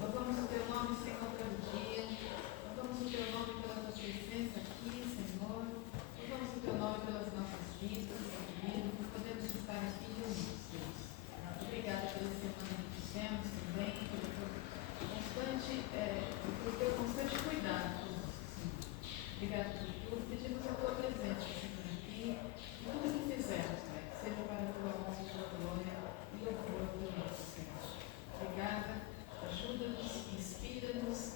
Louvamos o teu nome, Senhor, pelo dia. Louvamos o teu nome pela tua presença aqui, Senhor. Louvamos o teu nome pelas nossas vidas, querido, por podermos estar aqui reunidos, Deus. Obrigada pela semana que fizemos também, pelo teu constante cuidado conosco, Senhor. Obrigada por tudo. Pedimos a tua presença, Senhor, aqui. Tudo que fizermos, Pai, seja para a tua honra, a tua glória e louvor do nosso Senhor. Obrigada. Ajuda-nos, inspira-nos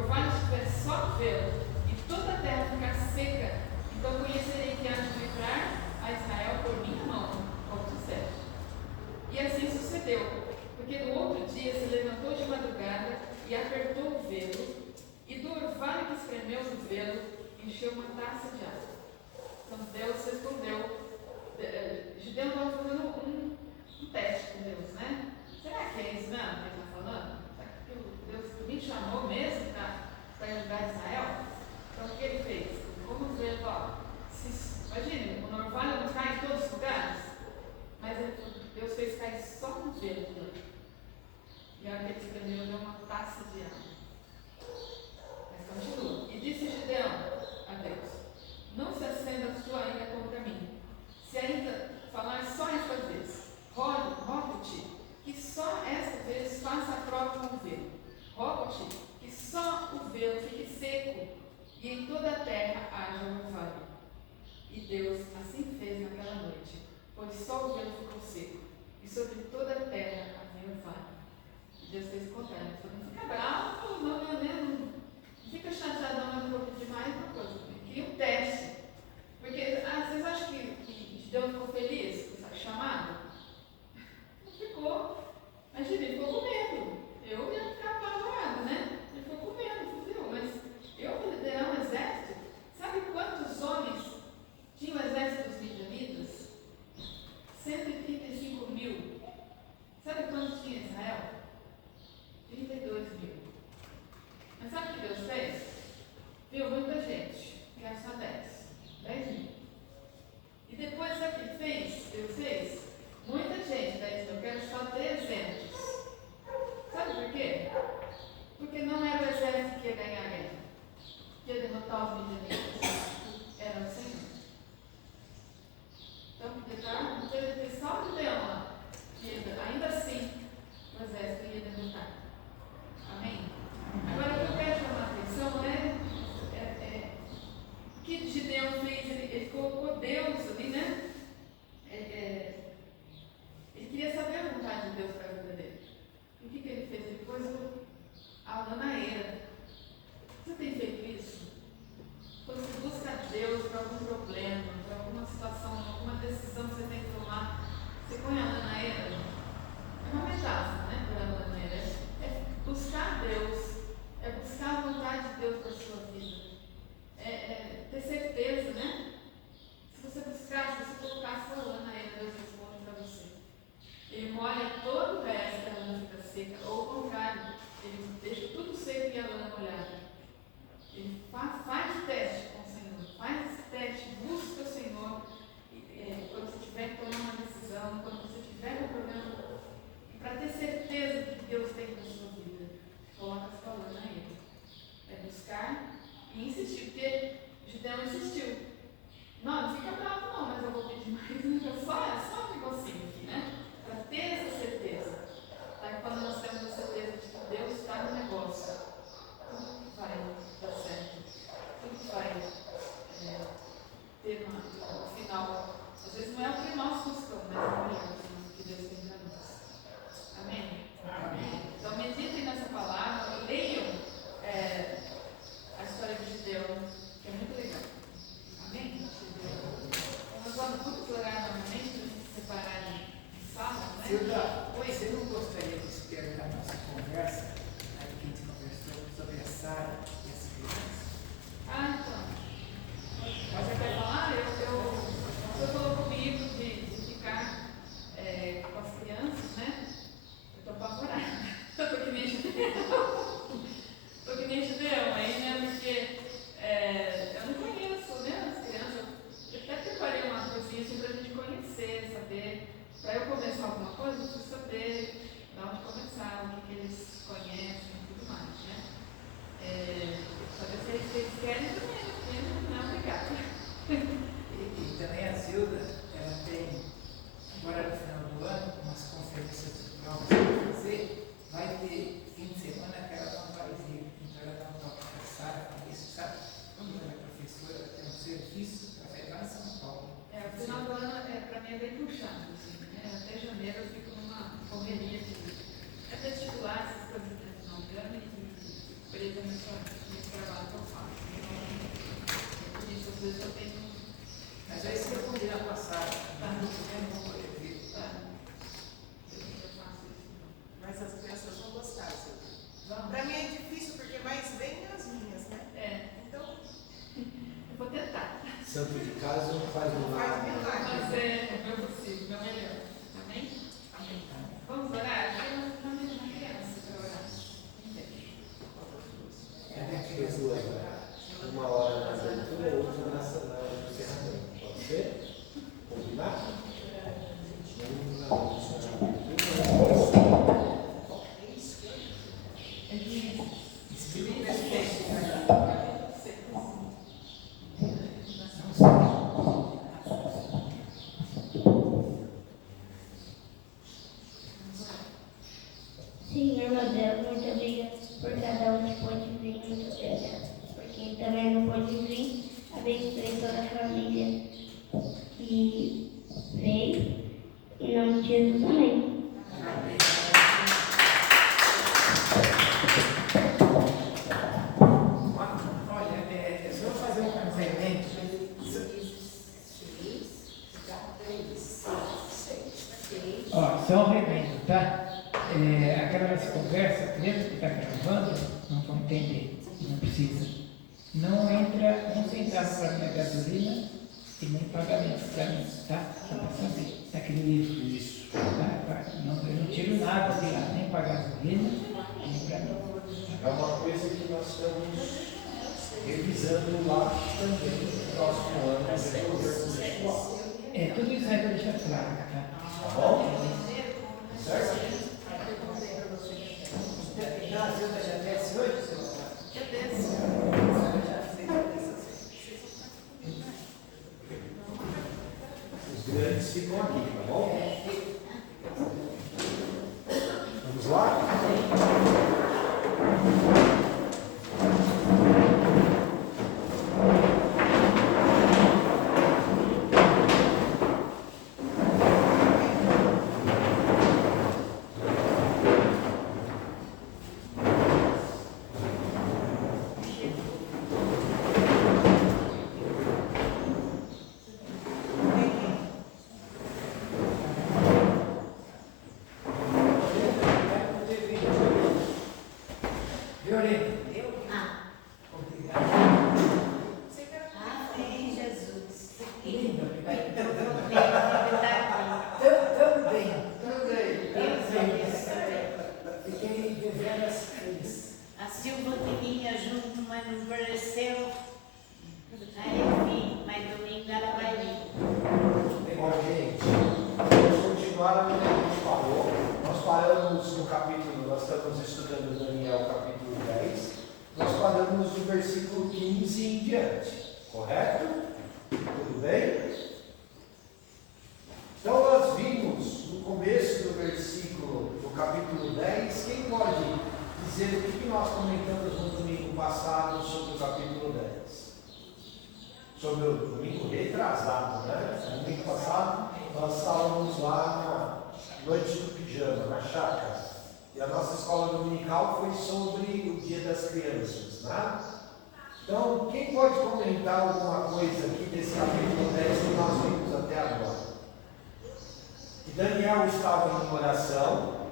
orvalho estiver só no velo, e toda a terra ficar seca, então conhecerei que há de livrar a Israel por minha mão, como disseste. E assim sucedeu, porque no outro dia se levantou de madrugada e apertou o velo, e do orvalho que espremeu no velo, encheu uma taça de água. Então Deus respondeu. Gideão estava fazendo um teste com Deus, né? Será que é isso mesmo que ele está falando? Será que Deus me chamou mesmo para ajudar Israel? Então o que ele fez? Vamos ver, imagine, o orvalho não cai em todos os lugares, mas Deus fez cair só no velo. E a hora que ele espremeu, deu uma taça de água. Mas continua. E disse Gideão a Deus: Santo de casa não faz milagre. Mas é possível, é melhor. Amém? Amém. Vamos orar? Eu não tenho uma criança para orar. Pessoas, uma hora na abertura, outra na encerramento. Pode ser? Combinado? Senhor, meu Deus, muito obrigado por cada um que pode vir, muito obrigado por quem também não pode vir. Abençoe toda a família que veio. Em nome de Jesus, amém. Olha, se eu fazer um complemento, só um remendo, tá? Aquela nossa conversa, criança que está gravando, não vão entender, não precisa. Não entra um centavo para minha gasolina e nem pagamento para mim, tá? Só para saber, daquele livro. Isso. Tá? Eu não tiro nada de lá, nem para gasolina, nem para mim. É uma coisa que nós estamos revisando lá também no próximo ano, no governo municipal. Tudo isso aí eu vou deixar claro, tá? Tá bom? Certo? Já desce hoje? Eu desço. Os grandes ficam aqui, tá bom? Vamos lá? A Silva tinha junto, mas não apareceu. Aí eu vim, mas domingo ela vai vir. Bom, gente, vamos continuar onde a gente parou. Nós paramos no capítulo, nós estamos estudando Daniel capítulo 10. Nós paramos no versículo 15 em diante, correto? Tudo bem? Então nós vimos no começo do versículo do capítulo 10, quem pode dizer o que nós comentamos no domingo passado sobre o capítulo 10? Sobre o domingo retrasado, né? No domingo passado nós estávamos lá na noite do pijama, na chácara. E a nossa escola dominical foi sobre o Dia das Crianças, né? Então, quem pode comentar alguma coisa aqui desse capítulo 10 que nós vimos até agora? Que Daniel estava em oração,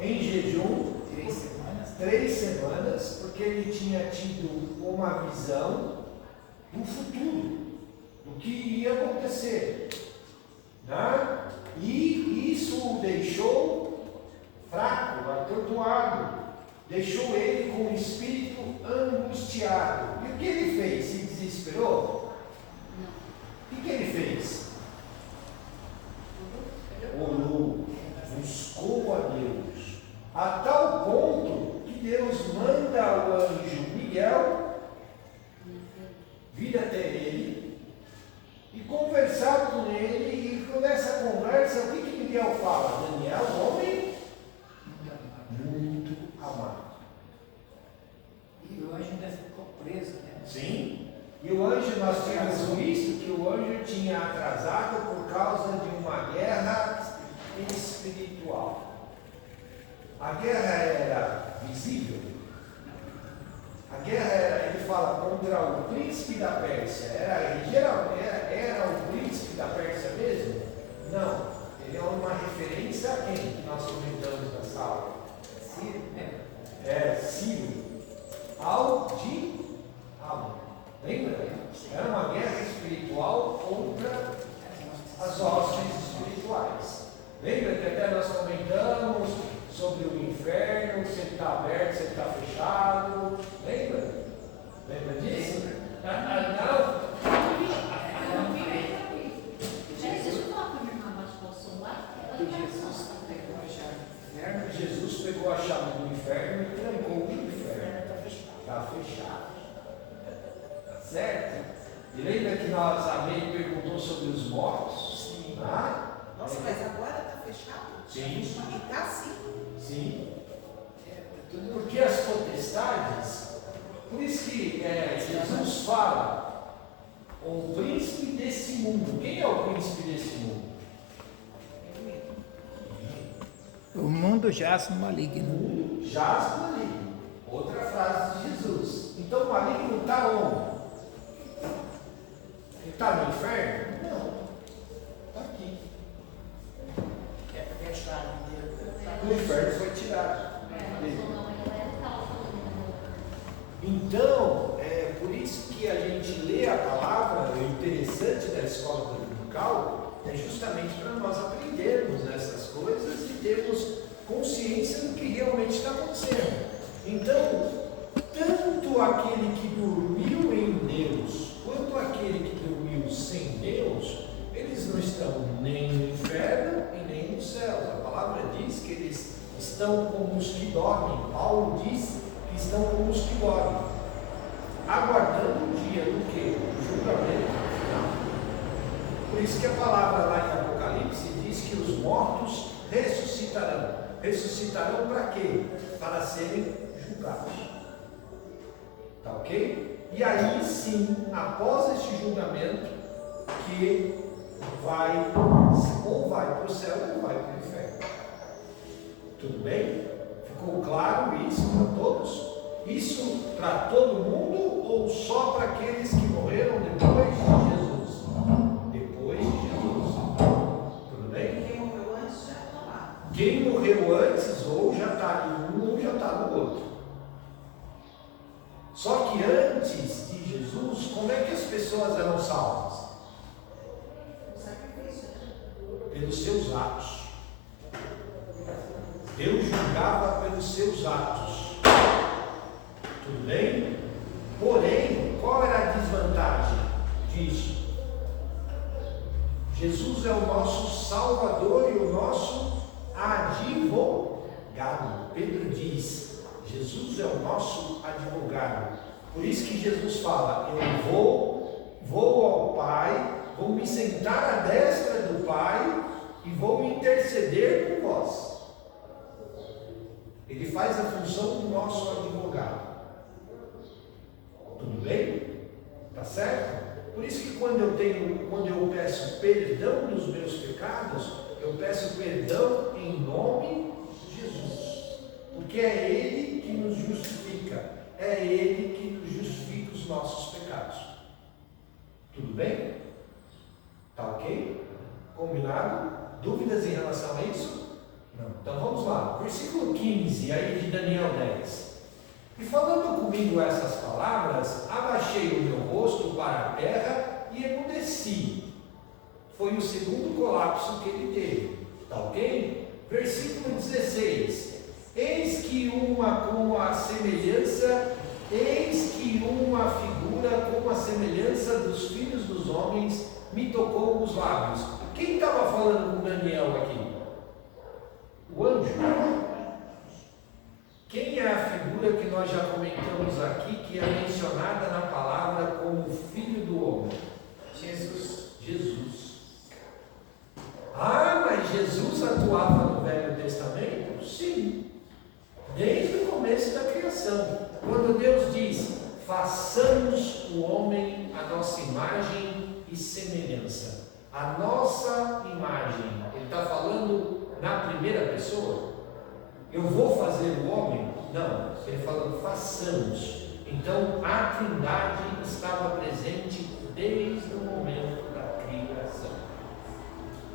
em jejum, 3 semanas, porque ele tinha tido uma visão do futuro, do que ia acontecer, né? E isso o deixou fraco, atordoado, deixou ele com o espírito angustiado. E o que ele fez? Se desesperou? O que ele fez? Orou, buscou a Deus, a tal ponto que Deus manda o anjo Miguel vir até ele e conversar com ele. E nessa conversa, o que Miguel fala? Daniel, homem muito amado. E o anjo ainda ficou preso, né? Sim. E o anjo, nós tínhamos visto que o anjo tinha atrasado por causa de uma guerra espiritual. A guerra era visível. A guerra era, ele fala, contra o príncipe da Pérsia. Era o príncipe da Pérsia mesmo? Não. Ele é uma referência a quem que nós comentamos na sala? Ciro, né? Ciro. Ao de Amon. Lembra? Era uma guerra Porque as potestades, por isso que Jesus fala, o príncipe desse mundo. Quem é o príncipe desse mundo? O mundo jaz no maligno. O jaz no maligno. Outra frase de Jesus. Então o maligno está onde? Ele está no inferno? Não. Está aqui. O inferno foi tirado. Então, é por isso que a gente lê a palavra. O interessante da escola dominical é justamente para nós aprendermos essas coisas e termos consciência do que realmente está acontecendo. Então, tanto aquele que dormiu em Deus, quanto aquele que dormiu sem Deus, eles não estão nem no inferno e nem nos céus. A palavra diz que eles estão como os que dormem. Paulo diz que estão como os que dormem, aguardando o dia do quê? O julgamento final. Por isso que a palavra lá em Apocalipse diz que os mortos ressuscitarão. Ressuscitarão para quê? Para serem julgados. Tá ok? E aí sim, após este julgamento, que vai, ou vai para o céu ou vai para o inferno. Tudo bem? Ficou claro isso para todos? Isso para todo mundo ou só para aqueles que morreram depois de Jesus? Depois de Jesus. Tudo bem? Quem morreu antes já está lá. Quem morreu antes ou já está em um ou já está no outro. Só que antes de Jesus, como é que as pessoas eram salvas? Pelos seus atos. Deus julgava pelos seus atos. Tudo bem? Porém, qual era a desvantagem disso? Jesus é o nosso Salvador e o nosso advogado. Pedro diz, Jesus é o nosso advogado. Por isso que Jesus fala, eu vou ao Pai, vou me sentar à destra do Pai e vou interceder por vós. Ele faz a função do nosso advogado. Tudo bem? Tá certo? Por isso que quando eu peço perdão dos meus pecados, eu peço perdão em nome de Jesus. Porque é Ele que nos justifica. É Ele que nos justifica os nossos pecados. Tudo bem? Tá ok? Combinado? Dúvidas em relação a isso? Não. Então vamos lá. Versículo 15 aí de Daniel 10. E falando comigo essas palavras, abaixei o meu rosto para a terra e emudeci. Foi o segundo colapso que ele teve. Tá ok? Versículo 16. Eis que uma figura com a semelhança dos filhos dos homens me tocou nos lábios. Quem estava falando com Daniel aqui? O anjo. Quem é a figura que nós já comentamos aqui, que é mencionada na palavra como filho do homem? Jesus. Ah, mas Jesus atuava no Velho Testamento? Sim. Desde o começo da criação. Quando Deus diz, façamos o homem a nossa imagem e semelhança. A nossa imagem. Ele está falando na primeira pessoa? Eu vou fazer o homem? Não, ele falando façamos. Então a Trindade estava presente desde o momento da criação.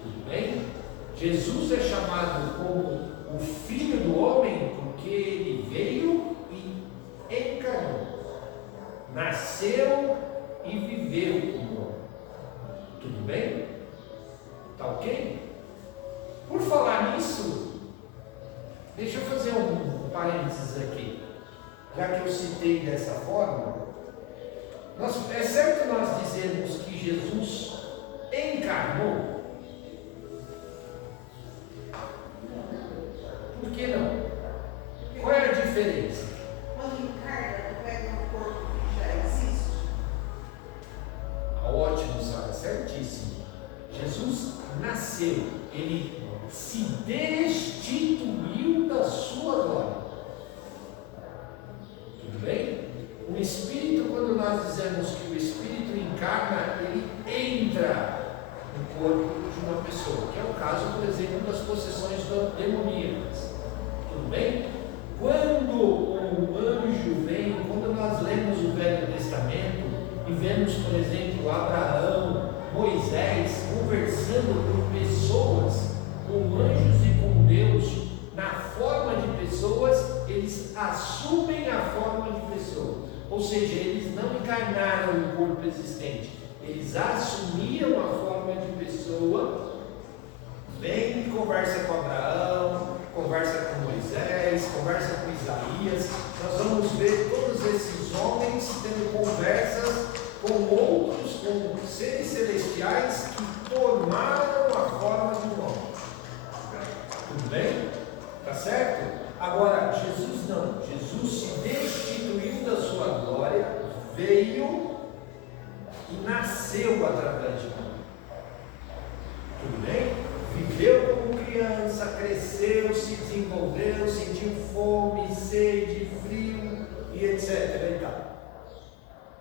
Tudo bem? Jesus é chamado como o Filho do Homem porque ele veio e encarnou. Nasceu e viveu como homem. Tudo bem? Tá ok? Por falar nisso, deixa eu fazer um parênteses aqui, já que eu citei dessa forma. É certo nós dizermos que Jesus encarnou? Por que não? Qual é a diferença? Quando encarna, não pega um corpo que já existe? Ótimo, Sara, certíssimo. Jesus nasceu, ele se destituiu da sua glória. Ou seja, eles não encarnaram um corpo existente, eles assumiam a forma de pessoa. Vem e conversa com Abraão, conversa com Moisés, conversa com Isaías. Nós vamos ver todos esses homens tendo conversas com outros, com seres celestiais que tomaram a forma de um homem. Tudo bem? Tá certo? Agora, Jesus não. Jesus se destituiu da sua glória, veio e nasceu através de nós. Tudo bem? Viveu como criança, cresceu, se desenvolveu, sentiu fome, sede, frio e etc. E tal.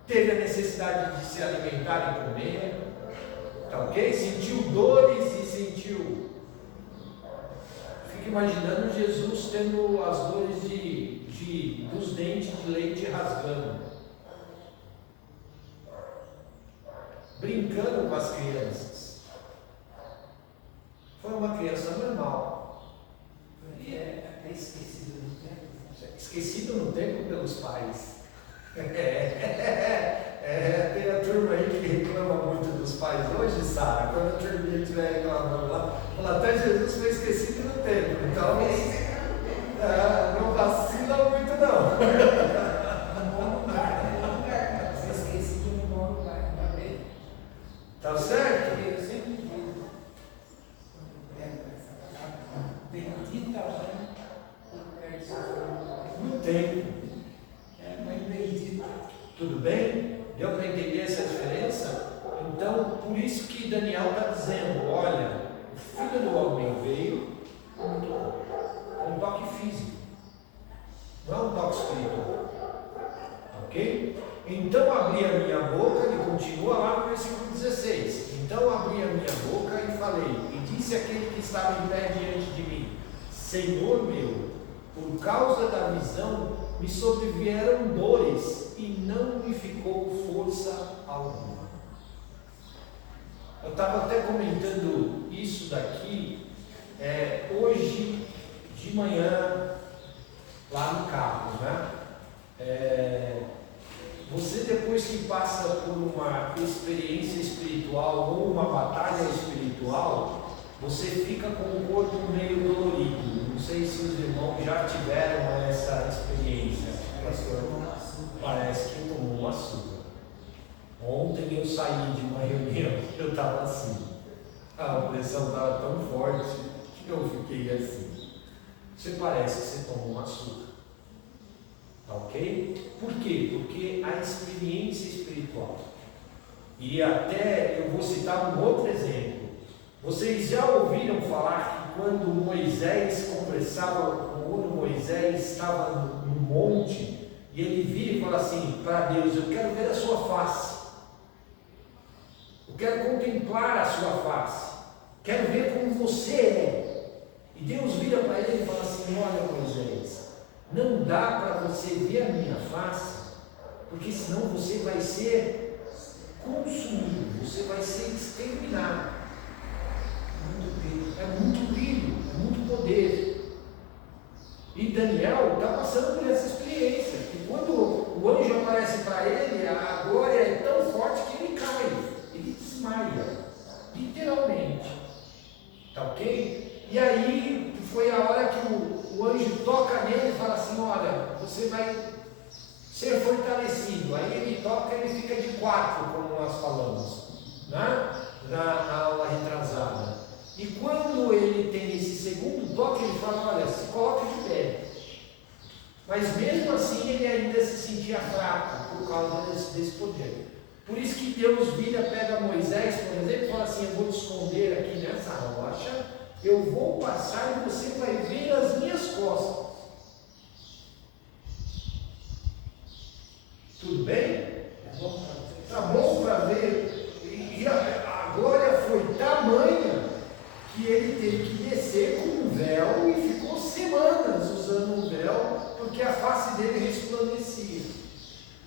Teve a necessidade de se alimentar e comer, tá ok? Sentiu dores e sentiu. Fico imaginando Jesus tendo as dores dos dentes de leite rasgando, brincando com as crianças. Foi uma criança normal. E até esquecido no tempo. Esquecido no tempo pelos pais. Tem a turma aí que reclama muito dos pais hoje, Sara. Quando a turma estiver reclamando lá, fala, até Jesus foi esquecido no tempo. Então, não vacila muito não. No bom lugar, Você esquecido no bom lugar. Tá certo? Eu sempre digo, bendita a mãe que quer sofrer. No tempo. É mãe bendita. Tudo bem? Deu para entender essa diferença? Então, por isso que Daniel está dizendo, olha, o Filho do Homem veio com um toque físico, não é um toque espiritual. Ok? Então abri a minha boca, ele continua lá no versículo 16. Então abri a minha boca e falei, e disse aquele que estava em pé diante de mim, Senhor meu, por causa da visão, me sobrevieram dores e não me ficou força alguma. Eu estava até comentando isso daqui hoje de manhã lá no carro, né? Você depois que passa por uma experiência espiritual ou uma batalha espiritual, você fica com o corpo meio dolorido. Não sei se os irmãos já tiveram essa experiência. Pastor, parece que tomou um açúcar. Ontem eu saí de uma reunião e eu estava assim. A pressão estava tão forte que eu fiquei assim. Você parece que você tomou um açúcar. Tá ok? Por quê? Porque a experiência espiritual. E até eu vou citar um outro exemplo. Vocês já ouviram falar que quando Moisés conversava, quando Moisés estava no monte, e ele vira e fala assim para Deus, eu quero ver a sua face. Eu quero contemplar a sua face. Quero ver como você é. E Deus vira para ele e fala assim, olha Moisés, não dá para você ver a minha face, porque senão você vai ser consumido, você vai ser exterminado. É muito brilho, é muito poder. E Daniel está passando por essa experiência, que quando o anjo aparece para ele, a glória é tão forte que ele cai, ele desmaia, literalmente. Tá ok? E aí foi a hora que o anjo toca nele e fala assim, olha, você vai ser fortalecido. Aí ele toca e ele fica de 4, como nós falamos, né? Na aula retrasada. E quando ele tem esse segundo toque, ele fala, olha, se coloca de pé. Mas mesmo assim ele ainda se sentia fraco por causa desse poder. Por isso que Deus vira, pega Moisés, por exemplo, e fala assim, eu vou te esconder aqui nessa rocha, eu vou passar e você vai ver as minhas costas. Tudo bem? Tá bom para ver. E a glória foi tamanha que ele teve que descer com um véu e ficou semanas usando um véu, porque a face dele resplandecia.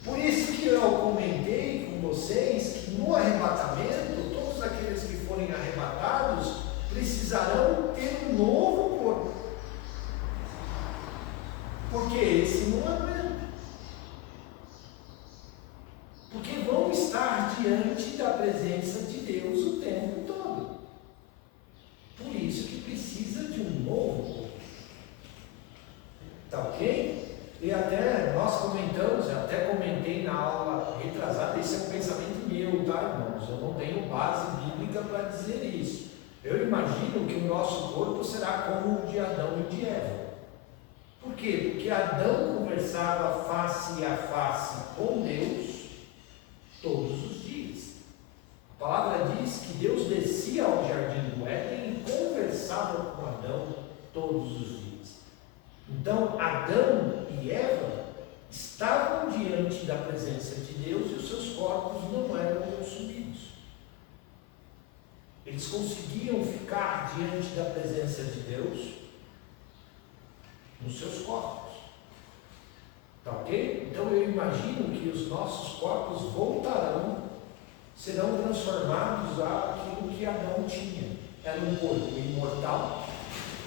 Por isso que eu comentei com vocês que no arrebatamento, todos aqueles que forem arrebatados precisarão ter um novo corpo, porque esse não aguenta. diante da presença de Deus o tempo todo. Por isso que precisa de um novo corpo. Tá ok? E até nós comentamos, até comentei na aula retrasada, esse é um pensamento meu, tá, irmãos? Eu não tenho base bíblica para dizer isso. Eu imagino que o nosso corpo será como o de Adão e de Eva. Por quê? Porque Adão conversava face a face com Deus todos os dias. A palavra diz que Deus descia ao jardim do Éden e conversava com Adão todos os dias. Então, Adão e Eva estavam diante da presença de Deus e os seus corpos não eram consumidos. Eles conseguiam ficar diante da presença de Deus nos seus corpos. Tá ok? Então eu imagino que os nossos corpos voltarão, serão transformados àquilo que Adão tinha. Era um corpo imortal,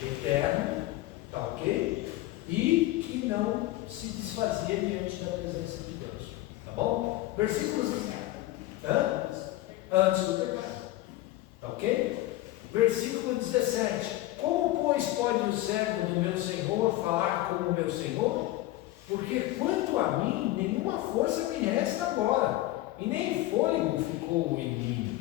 eterno, tá ok? E que não se desfazia diante da presença de Deus. Tá bom? Versículos antes do pecado. Tá ok? Versículo 17. Como, pois, pode o servo do meu Senhor falar como o meu Senhor? Porque quanto a mim, nenhuma força me resta agora, e nem fôlego ficou em mim.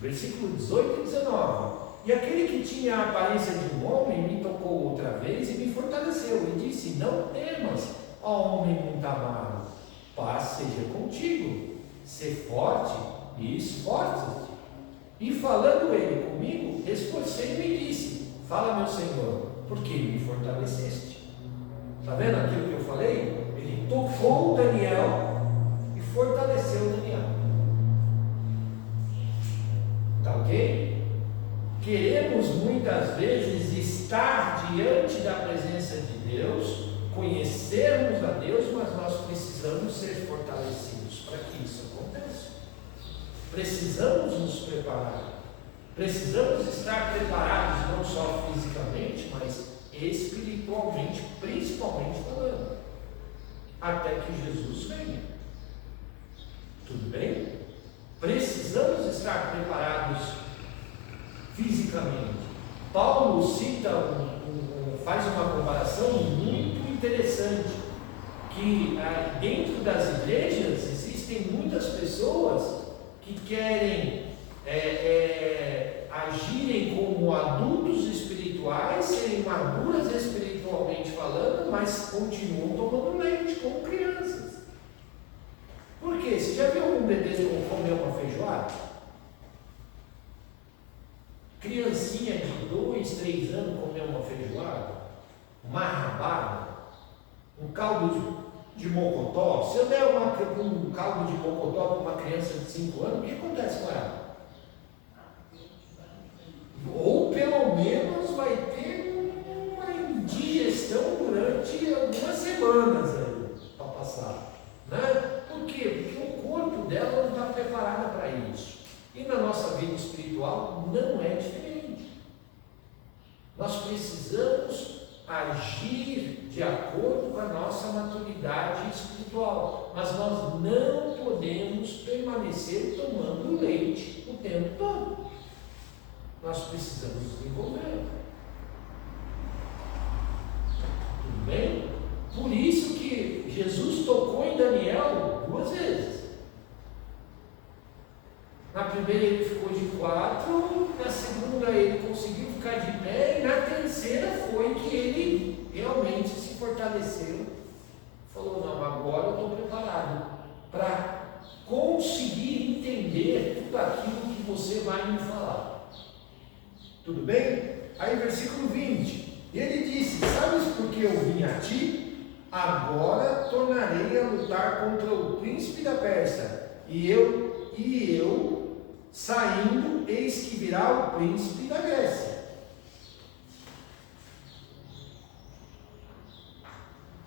Versículo 18 e 19. E aquele que tinha a aparência de um homem me tocou outra vez e me fortaleceu, e disse: não temas, ó homem muito amado, paz seja contigo, ser forte e esforça-te. E falando ele comigo, esforcei-me e disse: fala, meu Senhor, porque me fortaleceste. Está vendo aquilo que eu falei? Ele tocou Daniel e fortaleceu Daniel. Está ok? Queremos muitas vezes estar diante da presença de Deus, conhecermos a Deus, mas nós precisamos ser fortalecidos para que isso aconteça. Precisamos nos preparar. Precisamos estar preparados não só fisicamente, mas espiritualmente, principalmente falando, até que Jesus venha. Tudo bem? Precisamos estar preparados fisicamente. Paulo cita, faz uma comparação muito interessante, que dentro das igrejas existem muitas pessoas que querem agirem como adultos espirituais, serem maduras espiritualmente falando, mas continuam tomando leite como crianças. Por quê? Você já viu algum bebê comer uma feijoada? Criancinha de 2, 3 anos comer uma feijoada, uma rabada, um caldo de mocotó. Se eu der um caldo de mocotó para uma criança de 5 anos, o que acontece com ela? Ou pelo menos vai ter uma indigestão durante algumas semanas aí para passar, né? Por quê? Porque o corpo dela não está preparado para isso. E na nossa vida espiritual não é diferente. Nós precisamos agir de acordo com a nossa maturidade espiritual, mas nós não podemos permanecer tomando leite o tempo todo. Nós precisamos desenvolver. Tudo bem? Por isso que Jesus tocou em Daniel 2 vezes. Na primeira ele ficou de 4, na segunda ele conseguiu ficar de pé, e na terceira foi que ele realmente se fortaleceu. Falou: não, agora eu estou preparado para conseguir entender tudo aquilo que você vai me falar. Tudo bem? Aí versículo 20, ele disse: sabes por que eu vim a ti? Agora tornarei a lutar contra o príncipe da Pérsia, e eu saindo, eis que virá o príncipe da Grécia.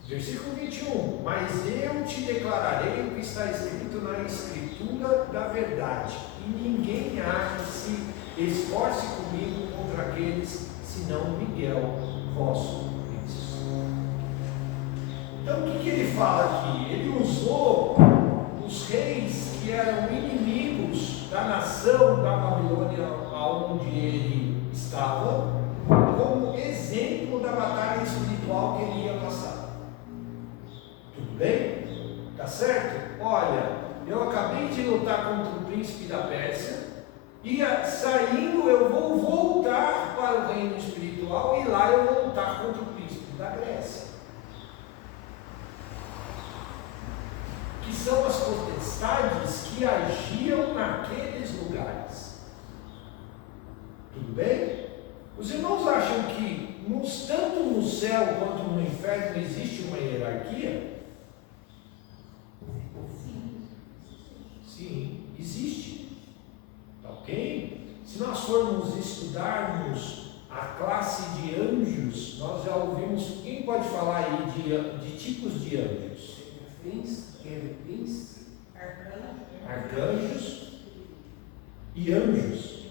Versículo 21, mas eu te declararei o que está escrito na escritura da verdade, e ninguém há que se esforce comigo contra aqueles, senão Miguel, vosso príncipe. Então o que ele fala aqui? Ele usou os reis que eram inimigos onde ele estava, como exemplo da batalha espiritual que ele ia passar. Tudo bem? Tá certo? Olha, eu acabei de lutar contra o príncipe da Pérsia, e saindo eu vou voltar para o reino espiritual, e lá eu vou lutar contra o príncipe da Grécia. Que são as potestades que agiam naqueles lugares. Tudo bem? Os irmãos acham que tanto no céu quanto no inferno existe uma hierarquia? Sim, existe. Tá ok? Se nós formos estudarmos a classe de anjos, nós já ouvimos. Quem pode falar aí de tipos de anjos? Querubins, arcanjos e anjos.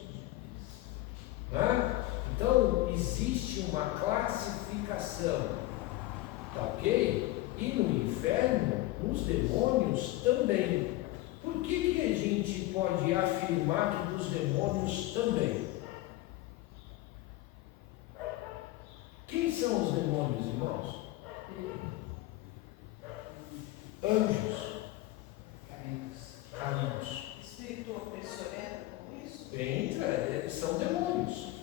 Né? Então, existe uma classificação, tá ok? E no inferno, nos demônios também. Por que a gente pode afirmar que dos demônios também? Quem são os demônios, irmãos? Anjos. Caídos. Espírito opressor entra com isso? Entra, são demônios.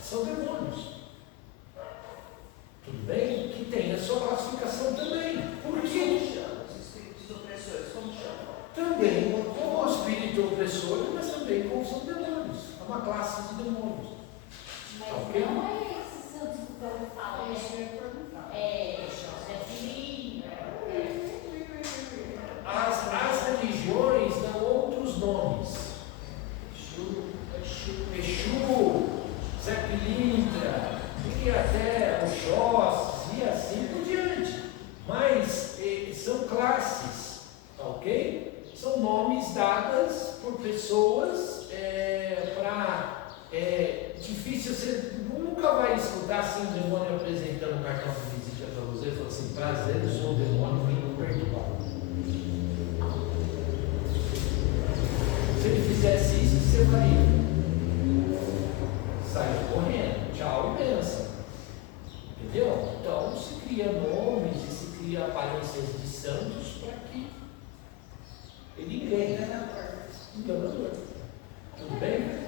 São demônios. Tudo bem? Que tem a sua classificação também. Por quê? Os espíritos opressores, como chamam? Também como espírito opressor, mas também como são demônios. É uma classe de demônios. Mas Ok? não é esse seu desculpa que eu falo, As religiões dão outros nomes. Exu, Zé Pilintra, e até Oxóssi e assim por diante. Mas são classes, tá ok? São nomes dadas por pessoas para. Difícil, você nunca vai escutar assim um demônio apresentando um cartão de visita para você e falando assim: prazer, eu sou o demônio vindo perturbar. Se ele fizesse isso, você faria. Sai correndo, tchau e benção. Entendeu? Então se cria nomes e se cria aparências de santos para que ele engane. Enganador. Tudo bem?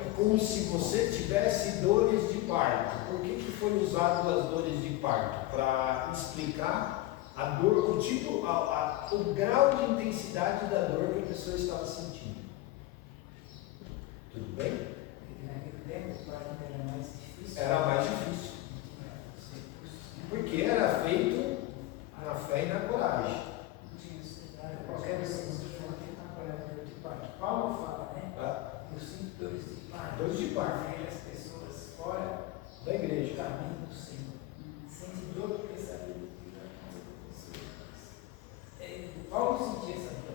É como se você tivesse dores de parto. Por que foi usado as dores de parto? Para explicar a dor, o tipo, o grau de intensidade da dor que a pessoa estava sentindo. Tudo bem? Naquele tempo, o parto era mais difícil. Era mais difícil. Porque era feito na fé e na coragem. Qualquer pessoa que não tem dor de parto. Paulo fala, né? Tá? Eu sinto dores de parto. Dores de parto. E as pessoas fora Da igreja. do caminho do Senhor sentem dor porque sabe que Paulo sentia essa dor.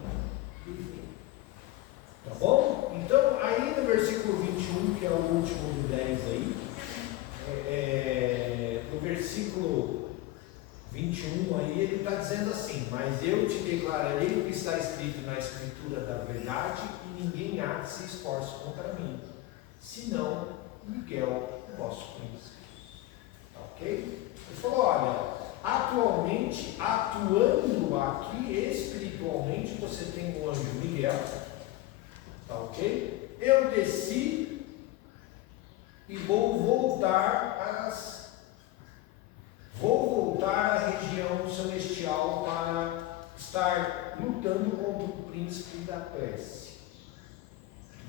Tá bom? Então, aí no versículo 21, que é o último do 10 aí, no versículo 21 aí, ele está dizendo assim: mas eu te declararei o que está escrito na escritura da verdade, e ninguém há que se esforce contra mim, senão Miguel, vosso príncipe. Tá ok? Ele falou: olha, atualmente, atuando aqui espiritualmente, você tem o anjo Miguel. Tá ok? Eu desci e vou voltar à região celestial para estar lutando contra o príncipe da Pérsia.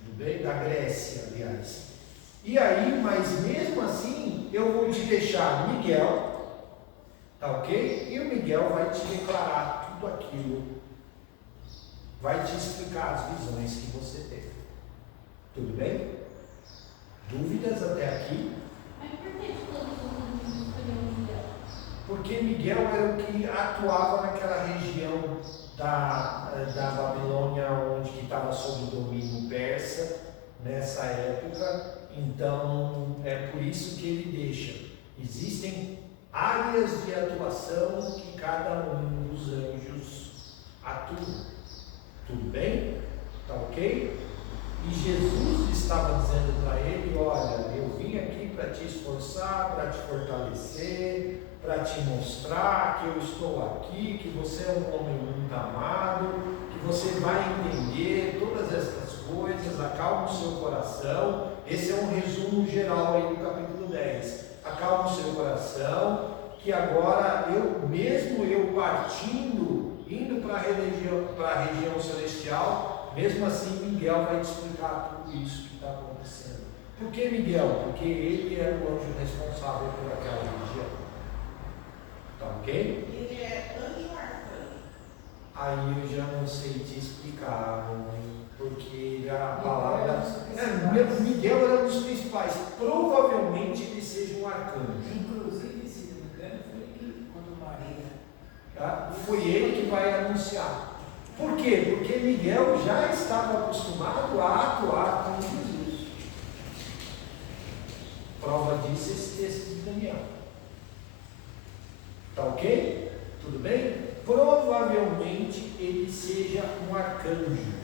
Tudo bem? Da Grécia, aliás. E aí, mas mesmo assim, eu vou te deixar Miguel, tá ok? E o Miguel vai te declarar tudo aquilo, vai te explicar as visões que você teve. Tudo bem? Dúvidas até aqui? Mas por que todos os anjos escolheram Miguel? Porque Miguel era o que atuava naquela região da Babilônia, onde estava sob o domínio persa, nessa época. Então, é por isso que ele deixa. Existem áreas de atuação que cada um dos anjos atua. Tudo bem? Tá ok? E Jesus estava dizendo para ele: olha, eu vim aqui para te esforçar, para te fortalecer, para te mostrar que eu estou aqui, que você é um homem muito amado, que você vai entender todas essas coisas, acalma o seu coração. Esse é um resumo geral aí do capítulo 10. Acalma o seu coração, que agora eu partindo, indo para a região celestial, mesmo assim Miguel vai te explicar tudo isso que está acontecendo. Por que Miguel? Porque ele é o anjo responsável por aquela região. Tá ok? Ele é anjo ou arcanjo? Aí eu já não sei te explicar, porque a palavra. Miguel era um dos principais. Provavelmente ele seja um arcanjo. Inclusive, se não me engano, foi que quando Maria. Tá? Foi ele que vai anunciar. Por quê? Porque Miguel já estava acostumado a atuar com Jesus. Prova disso esse texto de Daniel. Tá ok? Tudo bem? Provavelmente ele seja um arcanjo.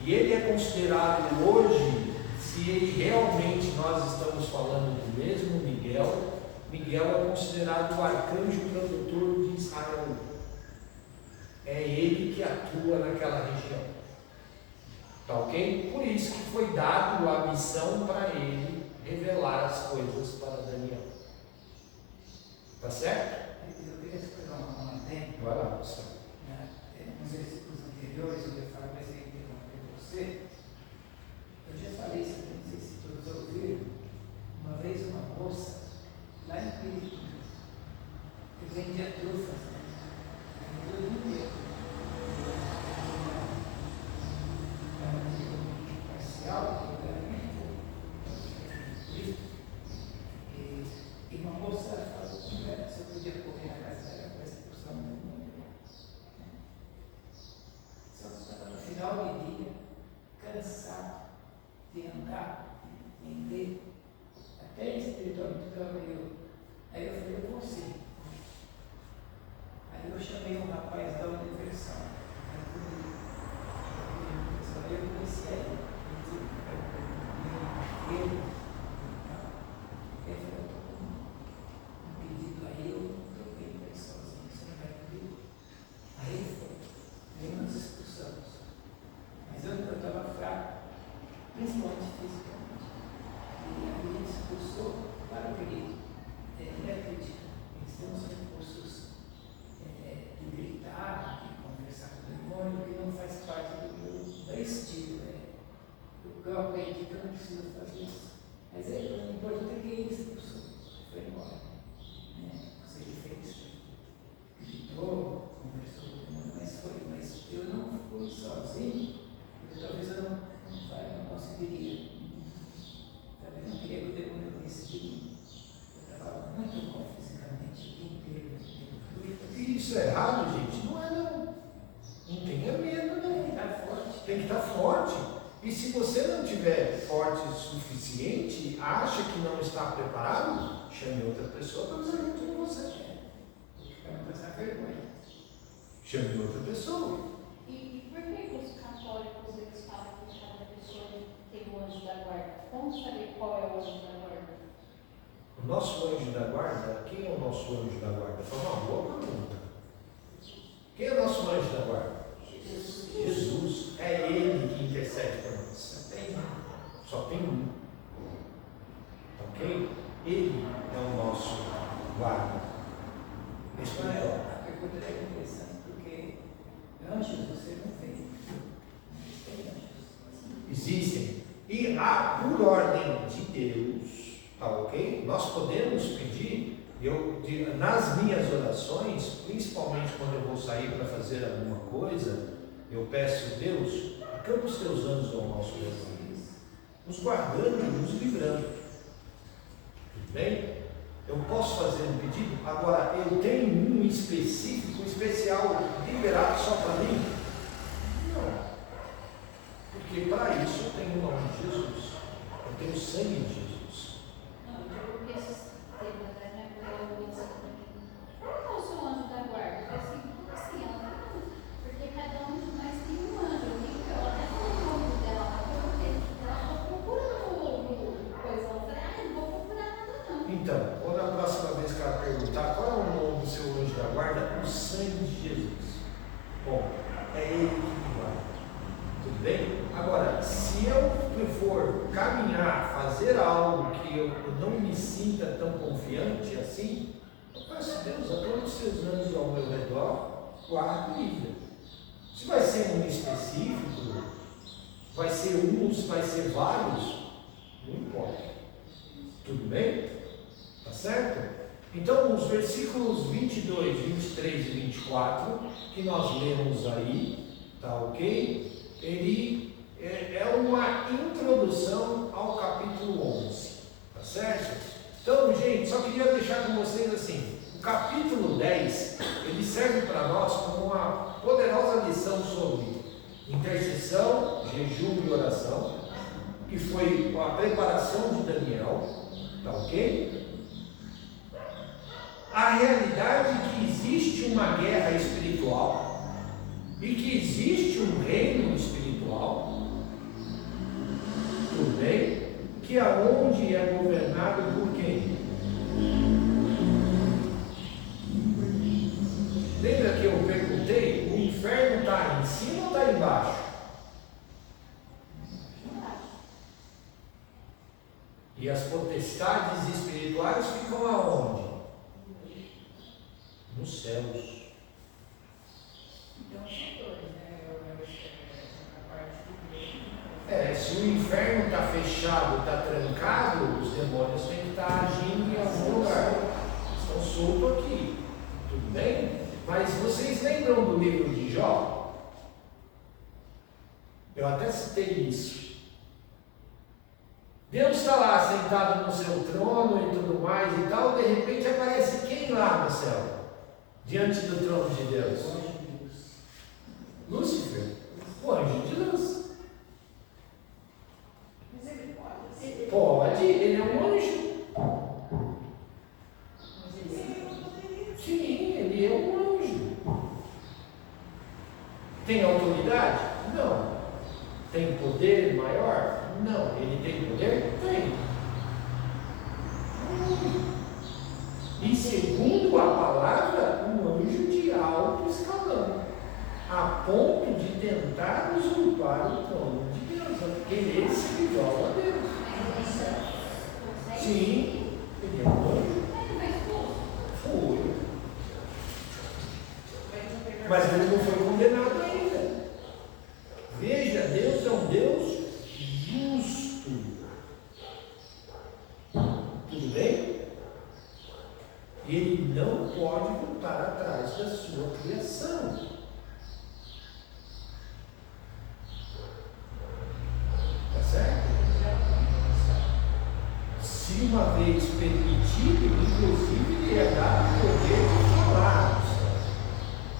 E ele é considerado hoje, se ele realmente nós estamos falando do mesmo Miguel, Miguel é considerado o arcanjo protetor de Israel. É ele que atua naquela região. Tá ok? Por isso que foi dado a missão para ele revelar as coisas para Daniel. Tá certo? Eu queria explicar uma ideia. Vai lá, pastor. Nos versículos anteriores, eu ia falar, mas eu interromper você. Eu já falei isso, não sei se todos ouviram. Uma vez uma moça, lá em Pirituba, que vendia trufas, no mundo inteiro. Parcial, e uma moça falou com ela se eu podia correr na casa dela para a expulsão do mundo. Só que estava no final do dia, cansado de andar, de vender, até espiritualmente estava eu. Aí eu falei, eu vou sim. Aí eu chamei um rapaz da Universal. Eu conheci ele. Ele falou, estou com um pedido aí, eu não estou bem para ir sozinho, você não vai comigo? Aí ele foi. Aí nós expulsamos. Mas eu estava fraco, principalmente fisicamente. E a gente expulsou para o querido. Ele acredita. Eles têm uns recursos de gritar, de conversar com o demônio, que não faz parte do meu estilo. Eu aprendi que eu não preciso fazer isso. Mas o importante é que ele expulsou. Foi embora. Se ele fez, gritou, conversou com o demônio, mas eu não fui sozinho, porque talvez eu não conseguiria. Talvez não queria que o demônio visse de mim. Eu estava muito bom fisicamente, o dia inteiro. Isso é errado, gente? Não é não. Não tenha medo, não. Tem que estar forte. E se você não estiver forte o suficiente, acha que não está preparado, chame outra pessoa para fazer junto com você. Para não passar vergonha. Chame outra pessoa. E por que os católicos eles falam que cada pessoa tem o anjo da guarda? Como saber qual é o anjo da guarda? O nosso anjo da guarda, quem é o nosso anjo da guarda? Foi uma boa pergunta. Quem é o nosso anjo da guarda? Jesus. É Ele que intercede por nós. Só tem um. Ok? Ele é o nosso guarda espiritual. A pergunta é interessante porque anjos você não vê. Mas tem anjos. Existem. E por ordem de Deus, tá ok? Nós podemos pedir, nas minhas orações, principalmente quando eu vou sair para fazer alguma coisa, eu peço, Deus, acampa os teus anjos ao nosso redor, nos guardando e nos livrando. Tudo bem? Eu posso fazer um pedido? Agora, eu tenho um específico, um especial, liberado só para mim? Não. Porque para isso eu tenho o nome de Jesus. Eu tenho o sangue de Jesus. Não, eu digo que esses temas, né, não é coisa que Então, ou na próxima vez que ela perguntar qual é o nome do seu anjo da guarda, o sangue de Jesus. Bom, é ele que vai. Tudo bem? Agora, se eu for caminhar, fazer algo que eu não me sinta tão confiante assim, eu peço, Deus, a todos os seus anjos ao meu redor, guarda e livra. Se vai ser um específico, vai ser uns, vai ser vários, não importa. Tudo bem? Tá certo? Então, os versículos 22, 23 e 24, que nós lemos aí, tá ok? Ele é uma introdução ao capítulo 11, tá certo? Então, gente, só queria deixar com vocês assim, o capítulo 10, ele serve para nós como uma poderosa lição sobre intercessão, jejum e oração, que foi a preparação de Daniel, tá ok? A realidade que existe uma guerra espiritual e que existe um reino espiritual, tudo bem? Que aonde é governado por quem? Lembra que eu perguntei? O inferno está em cima ou está embaixo? E as potestades espirituais ficam aonde? Nos céus. Se o inferno está fechado, está trancado, os demônios têm que estar agindo em algum lugar. Estão soltos aqui. Tudo bem? Mas vocês lembram do livro de Jó? Eu até citei isso. Deus está lá sentado no seu trono e tudo mais e tal, de repente aparece quem lá no céu? Diante do trono de Deus? Lúcifer, o anjo de luz. Pode, ele é um anjo. Sim, ele é um anjo. Tem autoridade? Não. Tem poder maior? Não. Ele tem poder? Tem. E segundo a palavra, um anjo de alto escalão, a ponto de tentar usurpar o trono de Deus, querer ser igual a Deus. Sim, ele é um anjo. Foi. Mas ele não foi condenado ainda. Veja, Deus é um Deus justo. Tudo bem? Ele não pode voltar atrás da sua criação. Tá certo? Se uma vez permitido, inclusive, lhe é dado o poder de falar.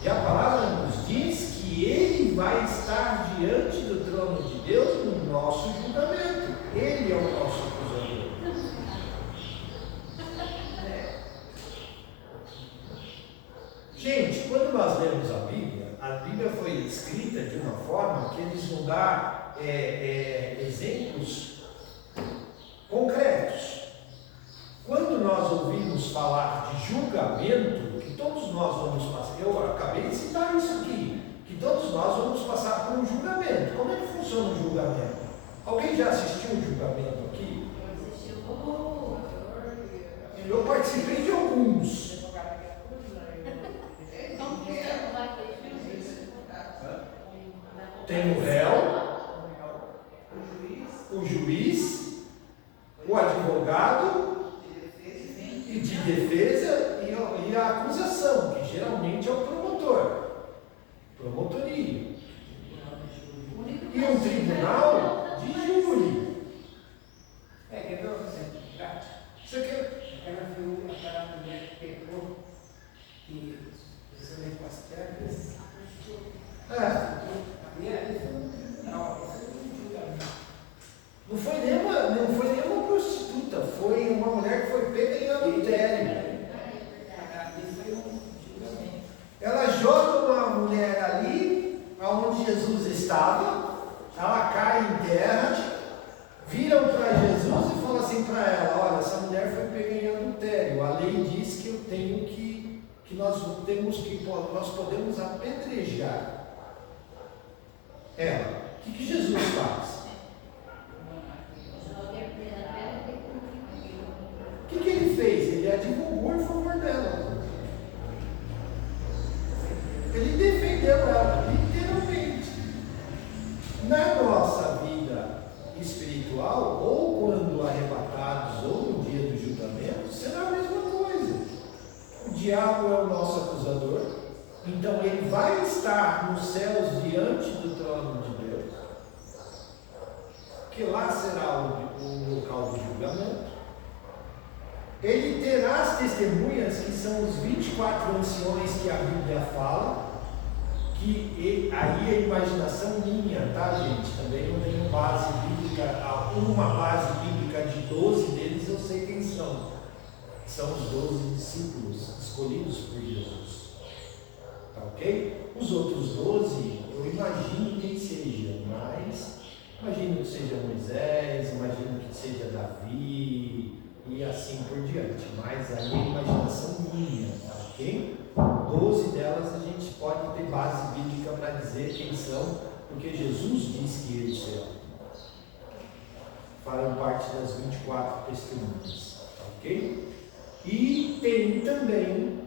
E a palavra nos diz que ele vai estar diante do trono de Deus no nosso julgamento. Ele é o nosso acusador. Gente, quando nós lemos a Bíblia foi escrita de uma forma que eles nos dá exemplos concretos. Quando nós ouvimos falar de julgamento, que todos nós vamos passar, eu acabei de citar isso aqui, que todos nós vamos passar por um julgamento. Como é que funciona o julgamento? Alguém já assistiu um julgamento aqui? Eu participei de alguns. Tem o réu, o juiz, o advogado e de defesa e a acusação, que geralmente é o promotor, promotoria. E um tribunal de júri. Quer ver um exemplo prático? Você quer? Ela viu aquela mulher que pegou e resolveu com as pernas. E aí foi um tribunal, foi um julgamento. Não foi nenhuma prostituta, foi uma mulher que foi pega em adultério. Ela joga uma mulher ali, onde Jesus estava, ela cai em terra, viram para Jesus e falam assim para ela: olha, essa mulher foi pega em adultério. nós podemos apedrejar ela. O que Jesus faz? O que ele fez? Ele advogou em favor dela. Ele defendeu ela, literalmente. Na nossa vida espiritual, ou quando arrebatados, ou no dia do julgamento, será a mesma coisa. O diabo é o nosso acusador, então ele vai estar nos céus diante do trono de Deus, que lá será o local do julgamento. Ele terá as testemunhas, que são os 24 anciões que a Bíblia fala, que aí é imaginação minha, tá, gente? Também não tenho base bíblica, uma base bíblica de 12 deles eu sei quem são. São os 12 discípulos escolhidos por Jesus. Tá ok? Os outros 12, eu imagino quem seja, mas imagino que seja Moisés, imagino que seja Davi e assim por diante. Mas aí é imaginação minha, tá ok? 12 delas a gente pode ter base bíblica para dizer quem são, porque Jesus disse que eles serão. Farão parte das 24 testemunhas, ok? E tem também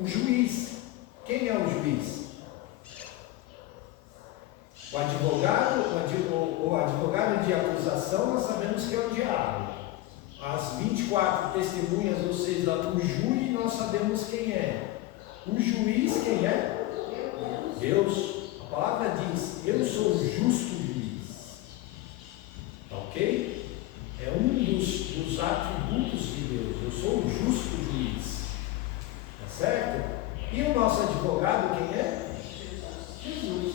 o juiz. Quem é o juiz? O advogado de acusação, nós sabemos que é o diabo. As 24 testemunhas, ou seja, o júri, nós sabemos quem é. O juiz, quem é? Deus. A palavra diz: eu sou o justo juiz. Ok? É um dos atributos de Deus. Eu sou o justo juiz. Tá certo? E o nosso advogado, quem é? Jesus.